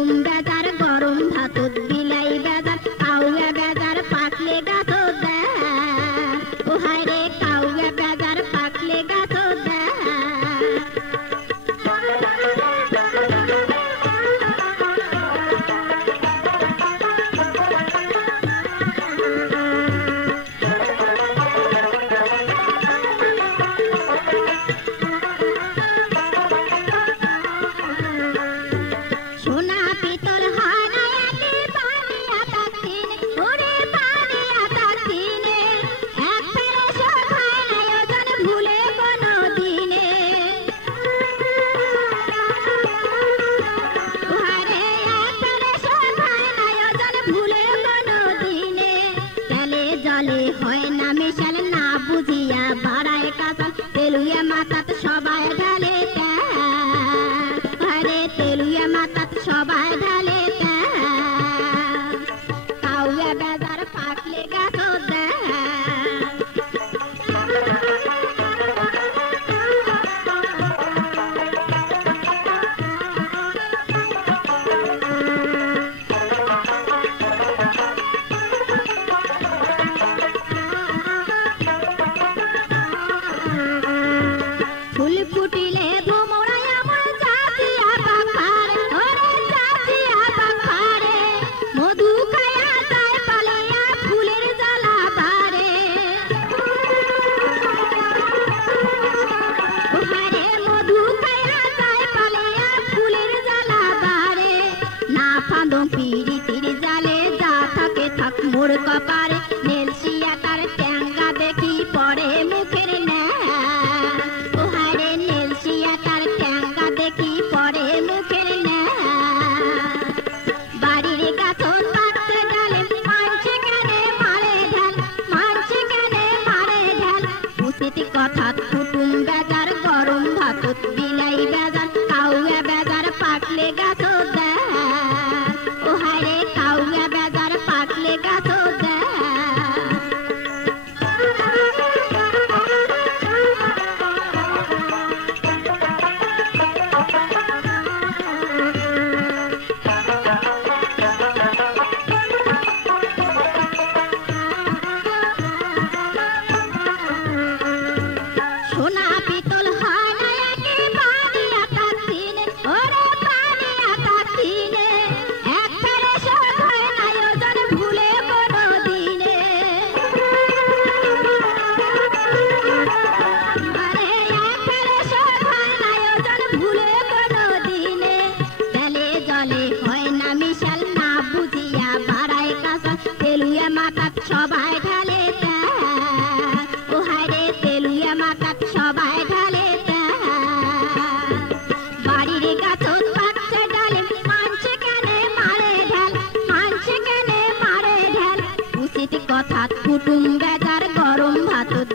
কুটুম বেজার গরম ভাতত বিলাই বেজার কাউয়া বেজার পাকলে গাছ ও হায় রে কাউয়া বেজার পাকলে গাছ হয় না মেশাল না বুঝিয়া বাড়ায় কাঁচাল তেলুয়া মাথাত সবাই ঢালে আরে তেলুয়া মাথাত সবাই ঢালে কাউয়া বেজার পাকলে গাছ ফুল ফুটিলে ভোমরায় আমার জাতিয়া পাখারে ওরে জাতিয়া পাখারে মধু খায়া যায় পালিয়া ফুলের জ্বালা বারে ওরে মধু খায়া যায় পালিয়া ফুলের জ্বালা বারে না ফাঁদো পিরিতির জালে যা থাকে থাক মোর কপারে নেলসিয়া তার ট্যাঙ্গা দেখি পড়ে মুখের না দেখি পরে মুখের না বাড়ির গাছন পাত্রে ডালে মানছে কানে মারে ঢাল মানছে কানে মারে ঢাল উচিত কথা কুটুম বেজার গরম ভাতত বিলাই বেজার কাউয়া বেজার পাকলে গাছ ও হায় রে কাউয়া বেজার পাকলে গাছ সোনা পিতল হয় না একে পানিয়া তার দিনে ওরে পানিয়া তার দিনে এক ফেরে শোধ হয় না ওজন ভুলে কোনো দিনে আরে এক ফেরে শোধ হয় না ওজন ভুলে কোনো দিনে জলে জলে হয় না মিশাল না বুঝিয়া বাড়ায় কাঁচা তেলুয়া মাথাত সবাই ঢালে ও হায় রে তেলুয়া মাথাত সবাই ঢালে বাড়ির গাছন পাচ্ছে ডালে মানছে কেনে মারে ঢাল মানছে কেনে মারে ঢাল উচিত কথা কুটুম বেজার গরম ভাতত